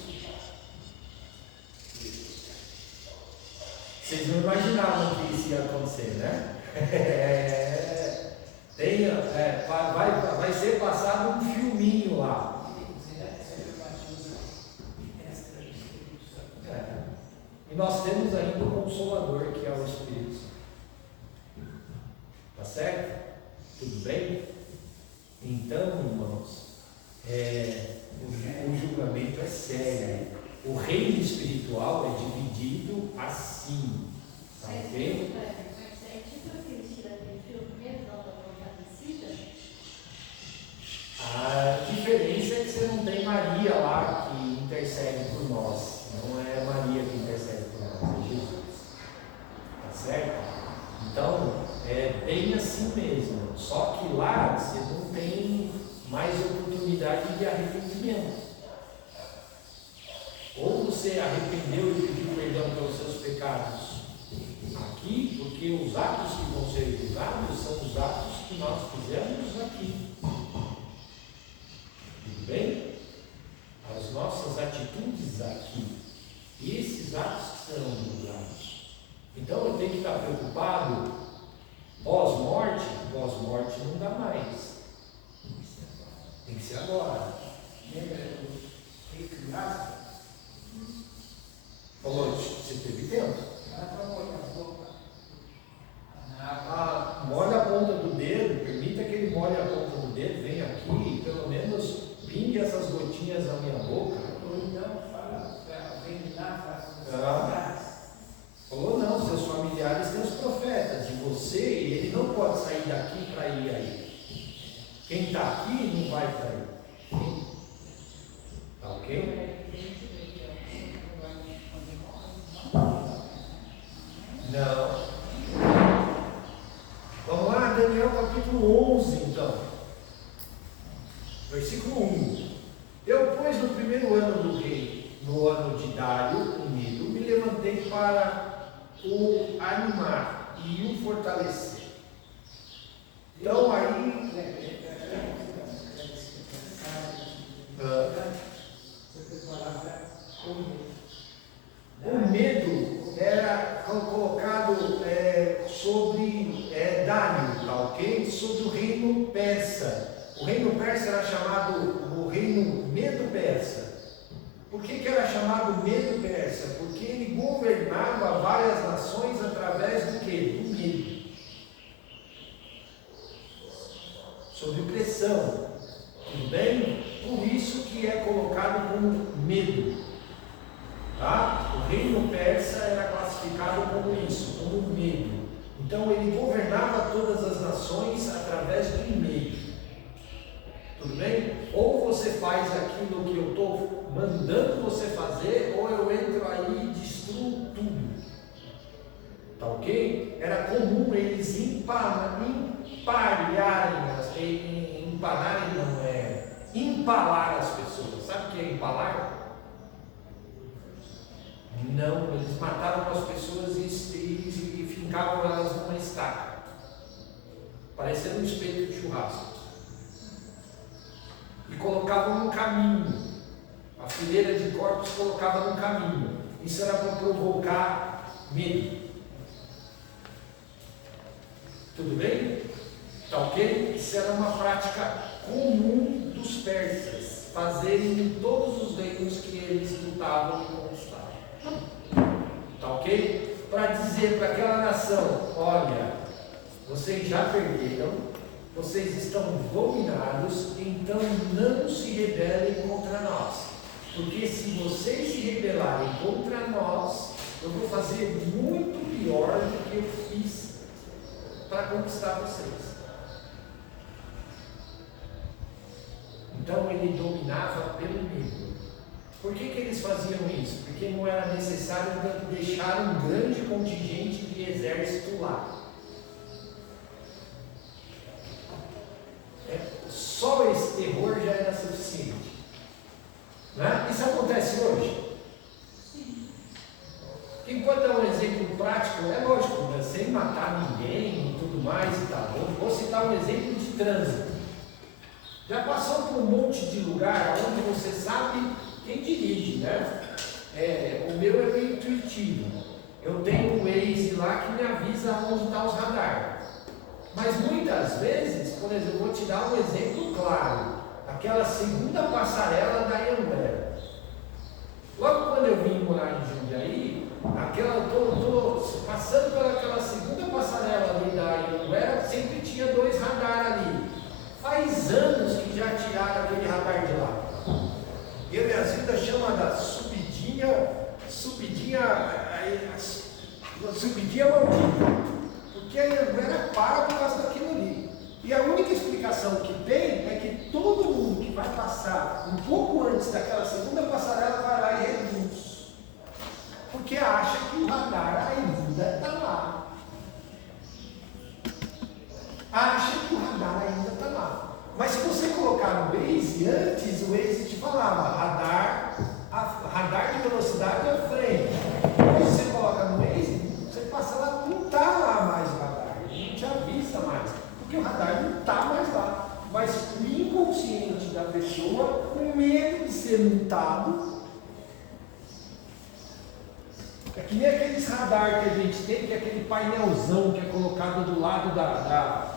Vocês não imaginavam que isso ia acontecer, né? Vai ser passado um filminho lá. E nós temos ainda o Consolador, que é o Espírito Santo. Tá certo? Tudo bem? Então, irmãos, o julgamento é sério. O reino espiritual é dividido assim. Tá ok? A diferença é que você não tem Maria lá que intercede por nós. Não é Maria que intercede por nós, é Jesus. Tá certo? Então, é bem assim mesmo. Só que lá você não tem mais oportunidade de arrependimento. Ou você arrependeu e pediu perdão pelos seus pecados aqui, porque os atos que vão ser julgados são os atos que nós fizemos aqui. Tudo bem? As nossas atitudes aqui. E esses atos que serão julgados. Então eu tenho que estar preocupado. Pós-morte não dá mais. Tem que ser agora. Lembra do rei criado? Falou, você teve tempo? Molha a ponta do dedo, permita que ele molhe a ponta do dedo, vem aqui e pelo menos pingue essas gotinhas na minha boca. Falou, não, seus familiares têm os profetas, e você, ele não pode sair daqui para ir aí. Quem está aqui não vai para aí. Tá ok? Não. Vamos lá, Daniel capítulo 11 então. Versículo 1. Eu, pois, no primeiro ano do rei, no ano de Dário, o Medo, me levantei para o animar e o fortalecer. Então aí. O medo era colocado sobre Dário, tá ok? Sobre o reino persa. O reino persa era chamado o reino Medo-Persa. Por que era chamado Medo-Persa? Porque ele governava várias nações através do quê? Do medo. Sobre perseguição. Tudo bem? Por isso que é colocado como medo. Tá? O reino persa era classificado como isso, como medo. Então ele governava todas as nações através do medo. Tudo bem? Ou você faz aquilo que eu estou mandando você fazer, ou eu entro aí e destruo tudo. Tá ok? Era comum eles empalar as pessoas. Sabe o que é empalar? Não, eles matavam as pessoas e fincavam elas numa estaca, parecendo um espeto de churrasco, e colocavam no caminho. A fileira de corpos colocava no caminho. Isso era para provocar medo. Tudo bem? Tá ok? Isso era uma prática comum dos persas, fazerem em todos os reinos que eles lutavam e conquistavam. Tá ok? Para dizer para aquela nação: olha, vocês já perderam, vocês estão dominados, então não se rebelem contra nós. Porque se vocês se rebelarem contra nós, eu vou fazer muito pior do que eu fiz para conquistar vocês. Então ele dominava pelo medo. Por que eles faziam isso? Porque não era necessário deixar um grande contingente de exército lá. Só esse terror já era suficiente. Né? Isso acontece hoje? Quem pode dar um exemplo prático? É lógico, né? Sem matar ninguém e tudo mais e tal. Vou citar um exemplo de trânsito. Já passou por um monte de lugar onde você sabe quem dirige, né? O meu é meio intuitivo. Eu tenho um Waze lá que me avisa onde estão os radares. Mas muitas vezes, por exemplo, vou te dar um exemplo claro. Aquela segunda passarela da Anhanguera. Logo quando eu vim morar em Jundiaí, estou passando pelaquela segunda passarela ali da Anhanguera, sempre tinha 2 radares ali. Faz anos que já tiraram aquele radar de lá. Eu e a Zilda chama da subidinha maldita. Porque a Anhanguera para por causa daquilo ali. E a única explicação que tem é que todo mundo que vai passar um pouco antes daquela segunda passarela vai lá e reduz. Porque acha que o radar ainda está lá. Acha que o radar ainda está lá. Mas se você colocar no Waze, antes o Waze te falava radar de velocidade à frente. Quando você coloca no Waze, você passa lá, não está lá mais o radar, ele não te avisa mais, porque o radar não está mais lá. Mas o inconsciente da pessoa, com medo de ser multado, é que nem aqueles radar que a gente tem, que é aquele painelzão que é colocado do lado da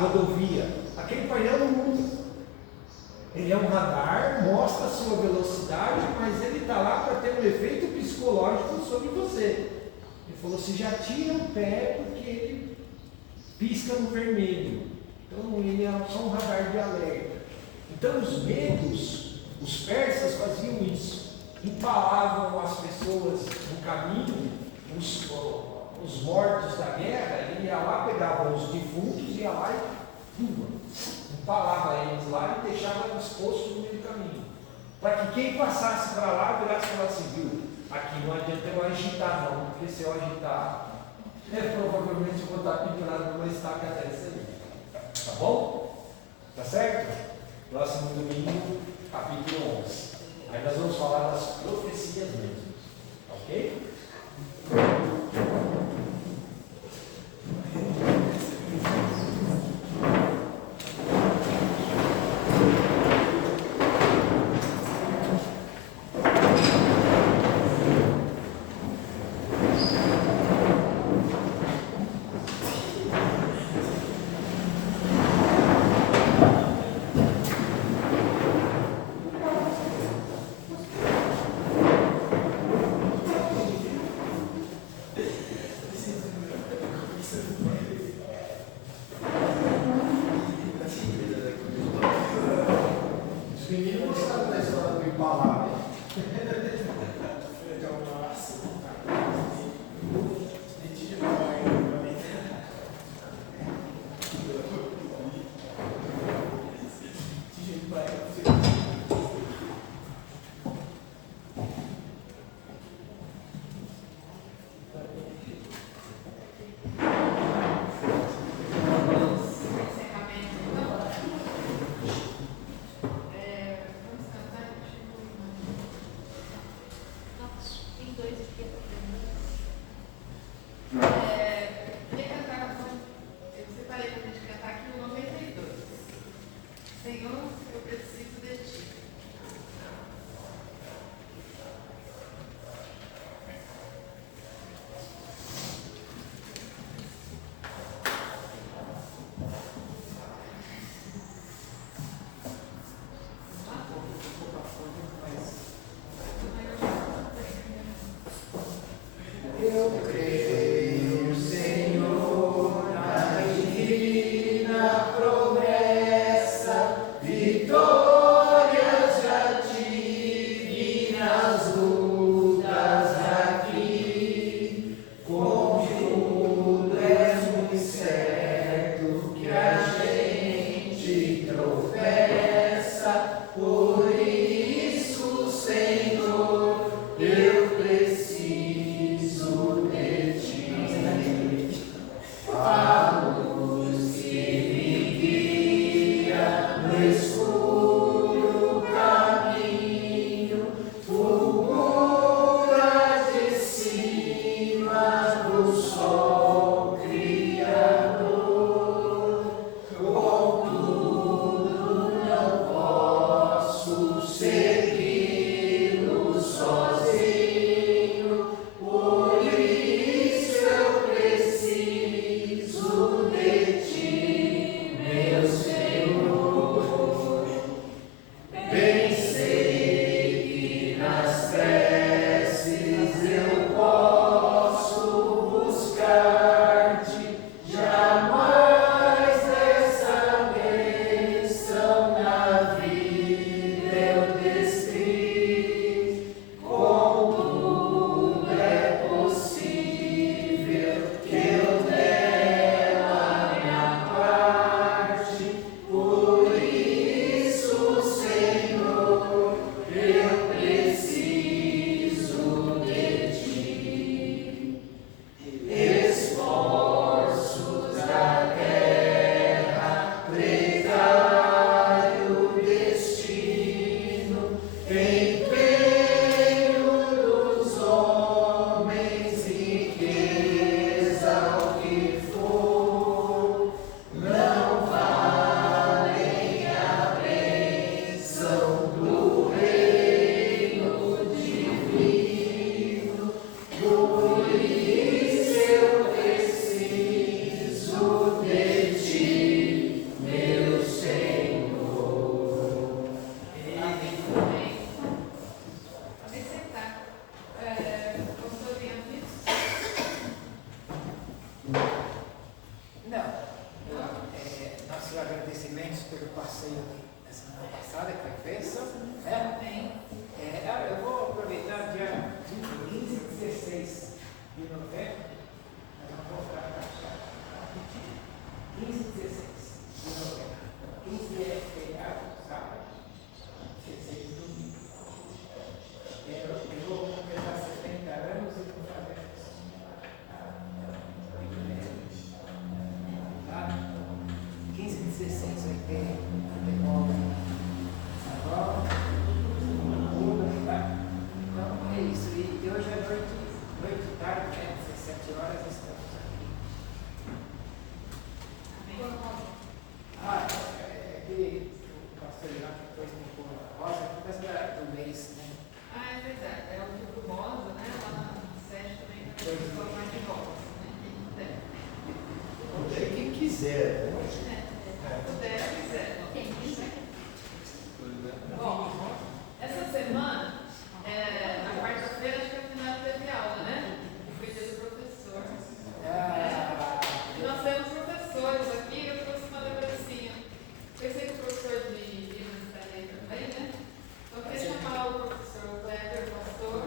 rodovia. Aquele painel não muda. Ele é um radar, mostra a sua velocidade, mas ele está lá para ter um efeito psicológico sobre você. Ele falou: você já tira o pé porque ele pisca no vermelho. Então ele é só um radar de alerta. Então os medos, os persas faziam isso. Empalavam as pessoas no caminho, os mortos da guerra. Ele ia lá, pegava os defuntos, ia lá e empalava eles lá e deixava exposto no meio do caminho. Para que quem passasse para lá virasse e falasse: viu, aqui não adianta eu agitar não, porque se eu agitar, provavelmente eu vou estar pendurado numa estaca dessa aí. Tá bom? Tá certo? Próximo domingo, capítulo 11. Aí nós vamos falar das profecias mesmo. Ok? Eu creio, Senhor, na divina promessa, vitórias já tive nas lutas aqui. Contudo, és muito certo que a gente tropeça, por isso, Senhor, eu preciso de ti. A luz que me guia no escuro caminho, fulgura de cima do sol criador. Contudo, não posso segui-lo sozinho, por isso eu preciso de ti, meu Senhor. Bem sei que nas preces eu posso buscar-te, jamais dessa bênção na vida eu desfiz. Contudo, é possível que eu dela minha parte, por isso, Senhor, eu preciso de ti. Esforços da terra, precário destino, empenho dos homens, riqueza, o que for, não valem a bênção do reino divino. Por isso eu preciso de ti, meu Senhor. Amém. Pode sentar. Pastor Beatriz? Não. Nossos agradecimentos pelo passeio da semana passada que foi feito. Amém. Eu vou aproveitar dia 15 e 16 de novembro. Nós vamos voltar para cá. 15 e 16 de novembro. 15 é feriado, sábado. 16 domingo. Eu vou completar 70 anos e vou fazer tá? 15 e 16 vai ter futebol. Então é isso. E hoje à noite e tarde, 17 horas, estamos aqui. Que o pastor Ivan depois me pôr a rosa, por causa do mês, né? Ah, é verdade. É o tipo rosa, né? Lá na sede também vai ter o mais de rosa, né? Quem quiser, né? Puder, quiser. Bom, essa semana, na quarta-feira, acho que a final teve aula, né? Foi dia do professor. E nós temos professores aqui, eu trouxe uma lembrancinha. Pensei que o professor de Minas estaria aí também, né? Então, eu queria chamar o professor Kleber, o pastor,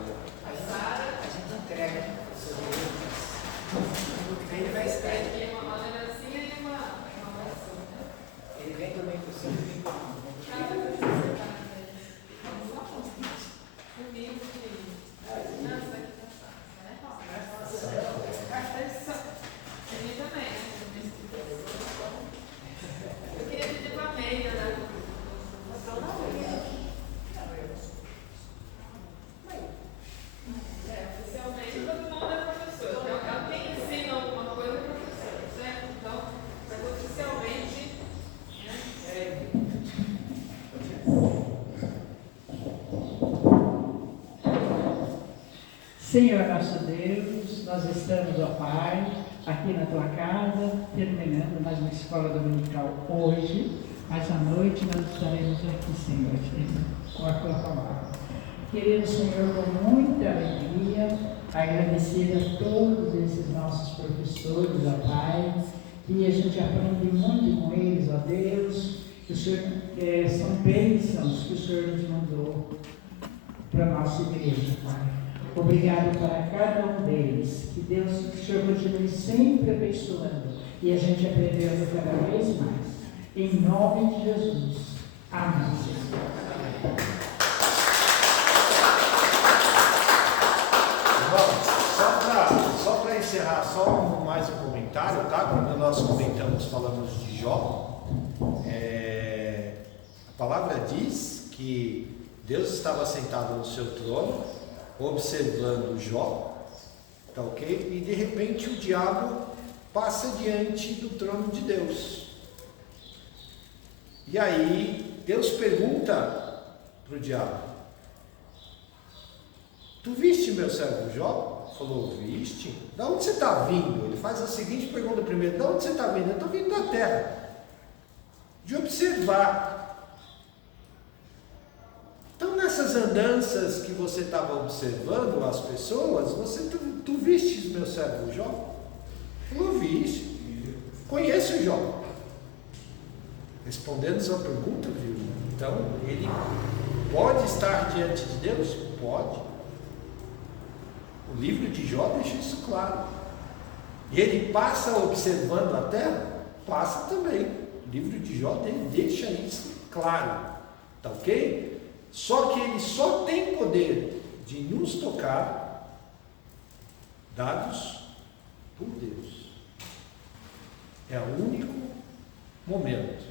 a Sara. A gente entrega para o professor Lucas. Ele vai estar Aqui uma lembrancinha e uma oração, né? Ele vem também para o seu filho. Comigo, filho. Nossa, aqui tá fácil, né? Ele também, né? Eu queria pedir para a Meia, né? Oficialmente todo mundo é professor. Então, quem ensina alguma coisa é professor, certo? Então, mas oficialmente, né? Senhor nosso Deus, nós estamos, ó Pai, aqui na tua casa, terminando mais uma escola dominical hoje, mas à noite nós estaremos aqui, Senhor, com a tua palavra. Querido Senhor, com muita alegria, Agradecer a todos esses nossos professores, ó Pai, e a gente aprende muito com eles, ó Deus, que o Senhor, são bênçãos que o Senhor nos mandou para a nossa igreja, Pai. Obrigado para cada um deles, que Deus, que o Senhor continue sempre abençoando e a gente aprendendo cada vez mais. Em nome de Jesus. Amém. Só para encerrar, mais um comentário, tá? Quando nós falamos de Jó, a palavra diz que Deus estava sentado no seu trono, observando Jó, tá ok? E de repente o diabo passa diante do trono de Deus. E aí Deus pergunta para o diabo: tu viste meu servo Jó? Falou, viste? Da onde você está vindo? Ele faz a seguinte pergunta primeiro: da onde você está vindo? Eu estou vindo da terra, de observar. Então, nessas andanças que você estava observando as pessoas, tu viste meu servo Jó? Falou, viste. Conheço Jó. Respondendo a sua pergunta, viu? Então, ele pode estar diante de Deus? Pode. O livro de Jó deixa isso claro. E ele passa observando a terra? Passa também. O livro de Jó deixa isso claro. Tá ok? Só que ele só tem poder de nos tocar dados por Deus. É o único momento.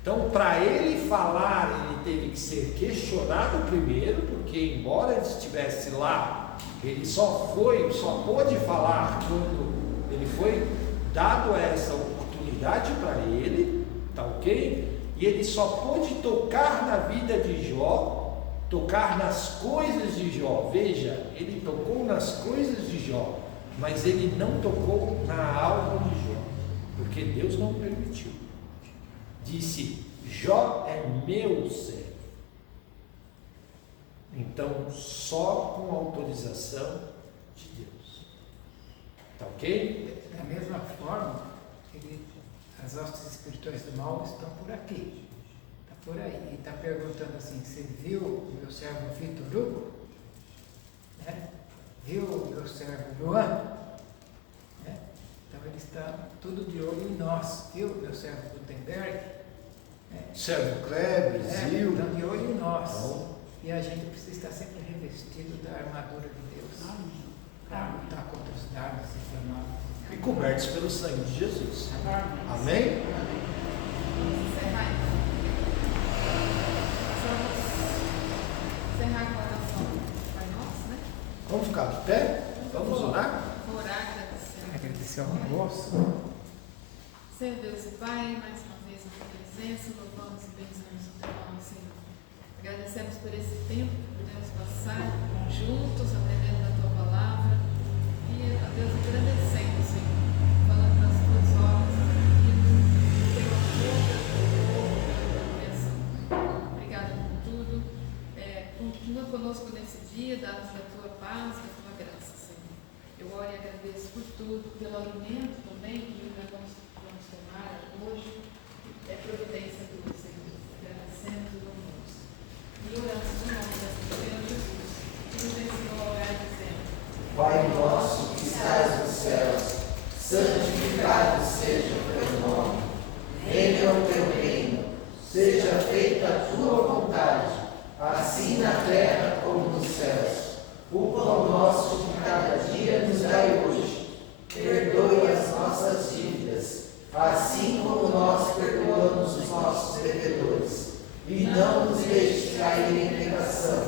Então, para ele falar, ele teve que ser questionado primeiro, porque embora ele estivesse lá, ele só pôde falar quando ele foi dado essa oportunidade para ele, tá ok? E ele só pôde tocar na vida de Jó, tocar nas coisas de Jó. Veja, ele tocou nas coisas de Jó, mas ele não tocou na alma de Jó, porque Deus não permitiu. Disse, Jó é meu servo. Então, só com autorização de Deus. Tá ok? Da mesma forma, as hostes espirituais do mal estão por aqui. Está por aí. E está perguntando assim, você viu o meu servo Vitor Hugo? Né? Viu o meu servo Luan? Né? Então ele está tudo de olho em nós. Viu o meu servo Gutenberg? Servo Kleber, Zil. Estão de olho em nós. Então, e a gente precisa estar sempre revestido da armadura de Deus. Para lutar contra os dardos inflamados. e cobertos pelo sangue de Jesus. Amém? Amém? Vamos encerrar então. Encerrar com a oração do Pai Nosso, né? Vamos ficar de pé? Vamos orar? Vou orar agradecendo. Agradecer ao almoço. Senhor Deus e Pai, mais uma vez a tua presença, louvamos e bendizemos o teu nome, Senhor. Agradecemos por esse tempo que podemos passar juntos, aprendendo da tua palavra e, a Deus, agradecendo, Senhor, falando das tuas obras, do teu amor, da tua povo, da tua criação. Obrigada por tudo. Continua conosco nesse dia, dá-nos da tua paz, da tua graça, Senhor. Eu oro e agradeço por tudo, pelo alimento também que nós vamos tomar hoje. É providência tua, Senhor. Agradecemos e louvamos. E oramos no nome do Senhor Jesus, que nos ensinou a orar dizendo: Pai nosso que estás nos céus, santificado seja o teu nome. Venha o teu reino, seja feita a tua vontade, assim na terra como nos céus. O pão nosso de cada dia nos dai hoje. Perdoe as nossas dívidas, assim como nós perdoamos os nossos devedores. E não nos deixes cair em tentação,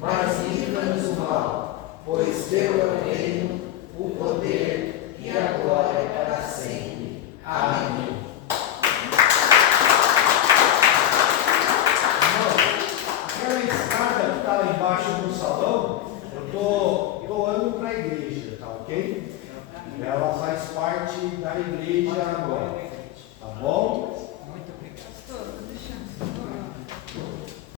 mas livra-nos do mal, pois teu é o reino, o poder e a glória para sempre. Amém. Aquela escada que está lá embaixo no salão, eu estou doando para a igreja, tá ok? Ela faz parte da igreja agora.